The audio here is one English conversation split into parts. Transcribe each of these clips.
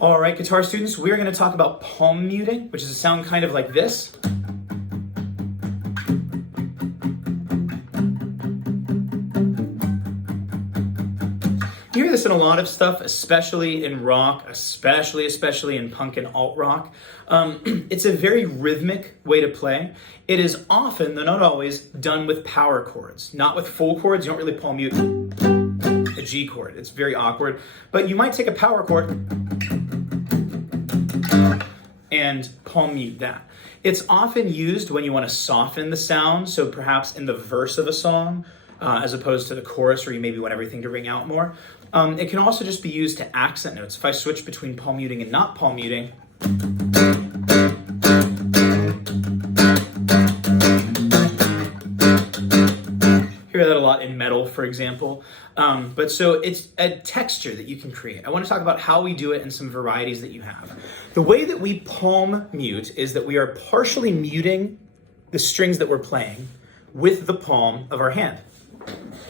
All right, guitar students, we're going to talk about palm muting, which is a sound kind of like this. You hear this in a lot of stuff, especially in rock, especially in punk and alt rock. It's a very rhythmic way to play. It is often, though not always, done with power chords, not with full chords. You don't really palm mute a G chord. It's very awkward. But you might take a power chord and palm mute that. It's often used when you want to soften the sound, so perhaps in the verse of a song, as opposed to the chorus where you maybe want everything to ring out more. It can also just be used to accent notes. If I switch between palm muting and not palm muting, hear that a lot in metal, for example. But so it's a texture that you can create. I want to talk about how we do it and some varieties that you have. The way that we palm mute is that we are partially muting the strings that we're playing with the palm of our hand.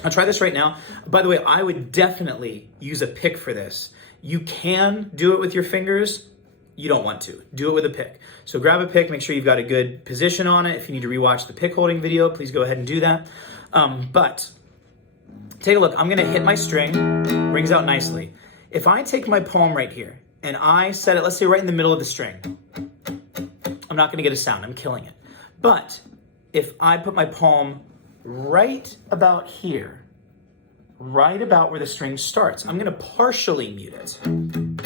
I'll try this right now. By the way, I would definitely use a pick for this. You can do it with your fingers. You don't want to. Do it with a pick. So grab a pick, make sure you've got a good position on it. If you need to rewatch the pick holding video, please go ahead and do that. But take a look. I'm going to hit my string. Rings out nicely. If I take my palm right here and I set it, let's say right in the middle of the string, I'm not going to get a sound. I'm killing it. But if I put my palm right about here, right about where the string starts, I'm going to partially mute it and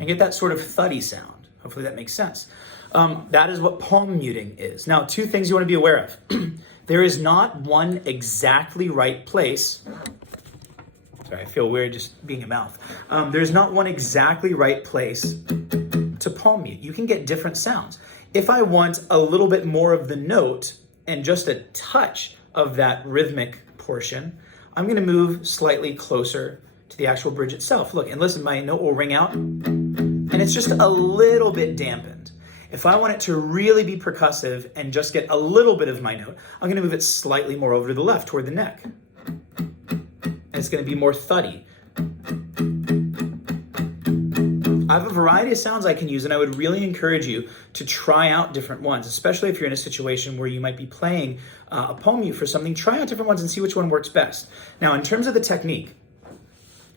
get that sort of thuddy sound. Hopefully that makes sense. That is what palm muting is. Now, two things you want to be aware of. There is not one exactly right place. Sorry, I feel weird just being a mouth. There's not one exactly right place to palm mute. You can get different sounds. If I want a little bit more of the note and just a touch of that rhythmic portion, I'm going to move slightly closer to the actual bridge itself. Look, and listen, my note will ring out, and it's just a little bit dampened. If I want it to really be percussive and just get a little bit of my note, I'm going to move it slightly more over to the left, toward the neck. And it's going to be more thuddy. I have a variety of sounds I can use, and I would really encourage you to try out different ones, especially if you're in a situation where you might be playing a palm mute for something. Try out different ones and see which one works best. Now, in terms of the technique,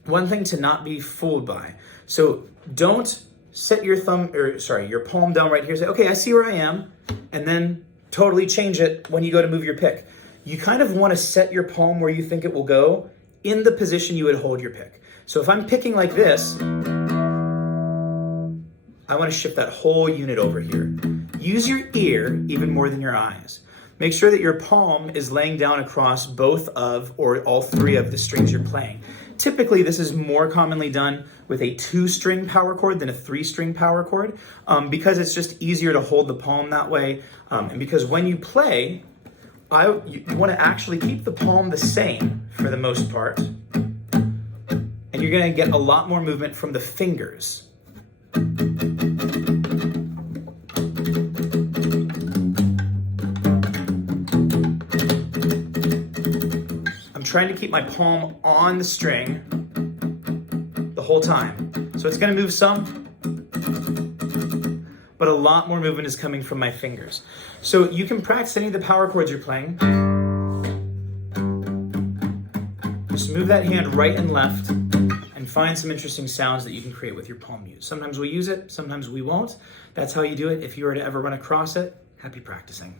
one thing to not be fooled by. So don't set your your palm down right here. Say, okay, I see where I am, and then totally change it when you go to move your pick. You kind of want to set your palm where you think it will go in the position you would hold your pick. So if I'm picking like this, I want to shift that whole unit over here. Use your ear even more than your eyes. Make sure that your palm is laying down across both of or all three of the strings you're playing. Typically, this is more commonly done with a 2-string power chord than a 3-string power chord because it's just easier to hold the palm that way. And because when you play, you want to actually keep the palm the same for the most part. And you're going to get a lot more movement from the fingers. I'm trying to keep my palm on the string the whole time. So it's going to move some, but a lot more movement is coming from my fingers. So you can practice any of the power chords you're playing. Just move that hand right and left and find some interesting sounds that you can create with your palm mute. Sometimes we use it, sometimes we won't. That's how you do it. If you were to ever run across it, happy practicing.